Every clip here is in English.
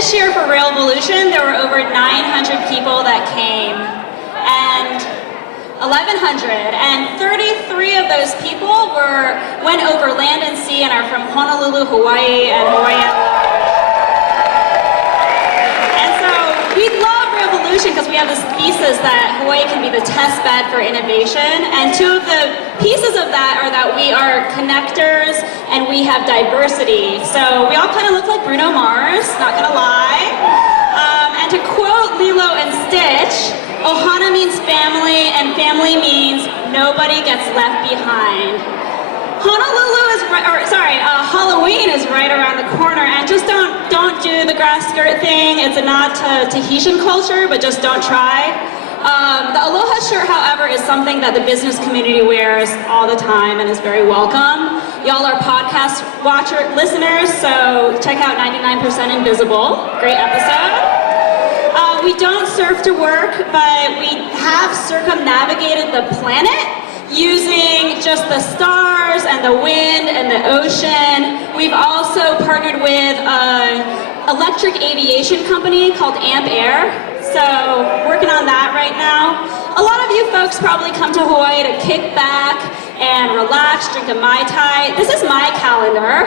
this year for Rail Volution, there were over 900 people that came, and 1,100, and 33 of those people went over land and sea and are from Honolulu, Hawaii, and Hawaii at large. And so we love Rail Volution because we have this thesis that Hawaii can be the test bed for innovation, and two of the pieces of that are that we are connectors and we have diversity. So we all kind of look like Bruno Mars, not gonna lie. And to quote Lilo and Stitch, Ohana means family, and family means nobody gets left behind. Halloween is right around the corner, and just don't do the grass skirt thing. It's a nod to Tahitian culture, but just don't try. The Aloha shirt, however, is something that the business community wears all the time and is very welcome. Y'all are podcast listeners, so check out 99% Invisible. Great episode. We don't surf to work, but we have circumnavigated the planet using just the stars and the wind and the ocean. We've also partnered with an electric aviation company called Amp Air, so working on that right now. A lot of you folks probably come to Hawaii to kick back and relax, drink a Mai Tai. This is my calendar.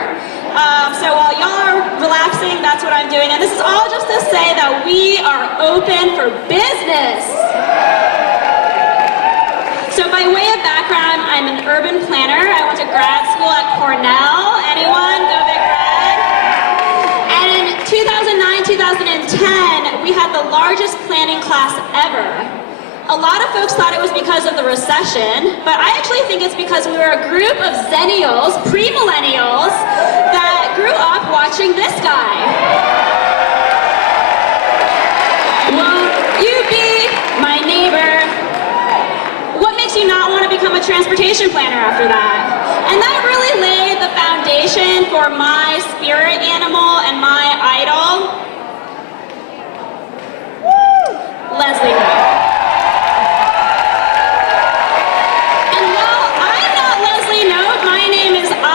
So while y'all are relaxing, that's what I'm doing. And this is all just to say that we are open for business. So by way of background, I'm an urban planner. I went to grad school at Cornell. Anyone? Go Big Red. And in 2009, 2010, we had the largest planning class ever. A lot of folks thought it was because of the recession, but I actually think it's because we were a group of Zennials, pre-millennials, that grew up watching this guy. Won't you be my neighbor? What makes you not want to become a transportation planner after that? And that really laid the foundation for my spirit animal and my idol, Leslie Knope.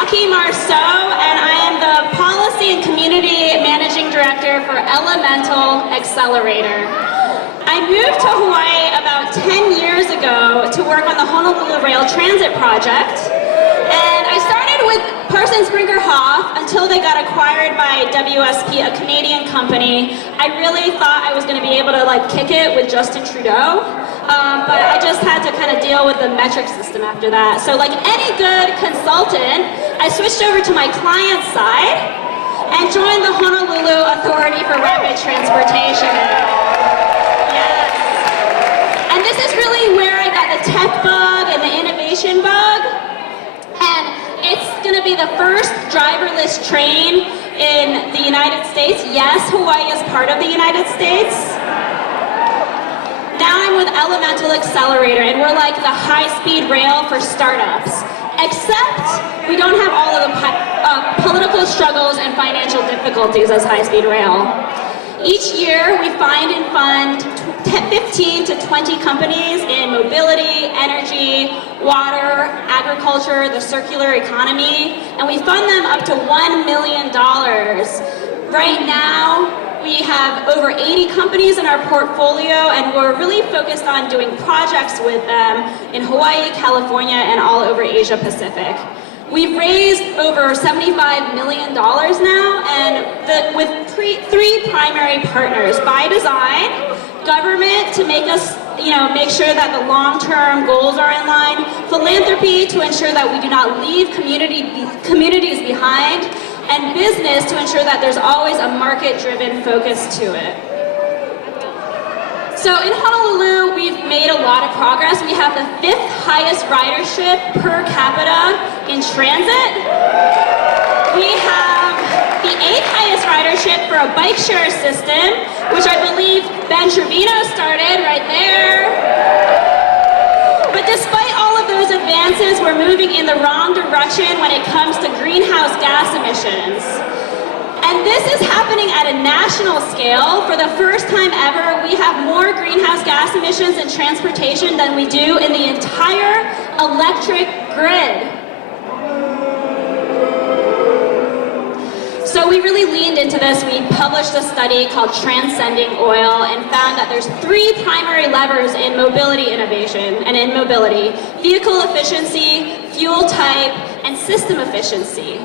Aki Marceau, and I am the Policy and Community Managing Director for Elemental Accelerator. I moved to Hawaii about 10 years ago to work on the Honolulu Rail Transit project, and I started with Parsons Brinker Hoff until they got acquired by WSP, a Canadian company. I really thought I was going to be able to kick it with Justin Trudeau. But I just had to kind of deal with the metric system after that. So like any good consultant, I switched over to my client side and joined the Honolulu Authority for Rapid Transportation. Yes. And this is really where I got the tech bug and the innovation bug. And it's going to be the first driverless train in the United States. Yes, Hawaii is part of the United States. Now I'm with Elemental Accelerator, and we're like the high-speed rail for startups, except we don't have all of the political struggles and financial difficulties as high-speed rail. Each year, we find and fund 15 to 20 companies in mobility, energy, water, agriculture, the circular economy, and we fund them up to $1 million. Right now, we have over 80 companies in our portfolio, and we're really focused on doing projects with them in Hawaii, California, and all over Asia Pacific. We've raised over $75 million now, and with three primary partners. By design, government to make us, make sure that the long-term goals are in line, philanthropy to ensure that we do not leave communities behind, and business to ensure that there's always a market-driven focus to it. So in Honolulu, we've made a lot of progress. We have the 5th highest ridership per capita in transit. We have the 8th highest ridership for a bike share system, which I believe Ben Trevino started right there. But despite all of those advances, we're moving in the wrong direction when it comes to greenhouse gas emissions. And this is happening at a national scale. For the first time ever, we have more greenhouse gas emissions in transportation than we do in the entire electric grid. So So we really leaned into this. We published a study called Transcending Oil and found that there's 3 primary levers in mobility innovation and in mobility: vehicle efficiency, fuel type, and system efficiency.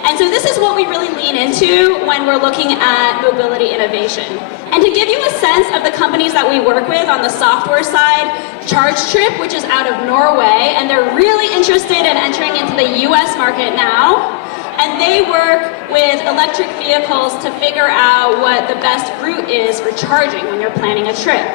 And so this is what we really lean into when we're looking at mobility innovation. And to give you a sense of the companies that we work with on the software side, ChargeTrip, which is out of Norway, and they're really interested in entering into the US market now. And they work with electric vehicles to figure out what the best route is for charging when you're planning a trip.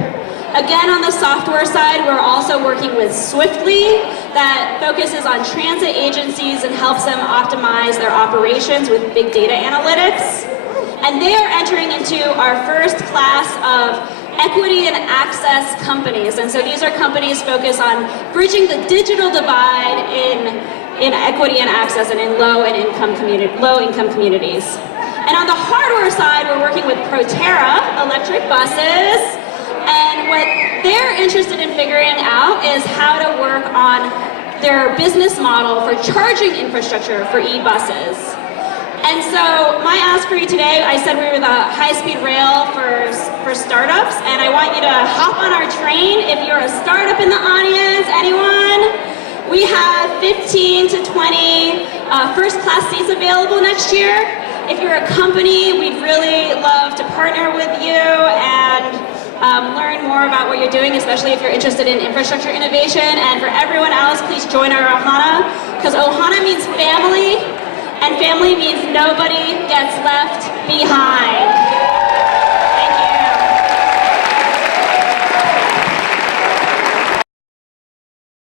Again, on the software side, we're also working with Swiftly that focuses on transit agencies and helps them optimize their operations with big data analytics. And they are entering into our first class of equity and access companies. And so these are companies focused on bridging the digital divide in equity and access and in low-income communities. And on the hardware side, we're working with Proterra electric buses, and what they're interested in figuring out is how to work on their business model for charging infrastructure for e-buses. And so my ask for you today, I said we were the high-speed rail for startups, and I want you to hop on our train. If you're a startup in the audience, anyone? We have 15 to 20 first-class seats available next year. If you're a company, we'd really love to partner with you and learn more about what you're doing, especially if you're interested in infrastructure innovation. And for everyone else, please join our Ohana, because Ohana means family, and family means nobody gets left behind.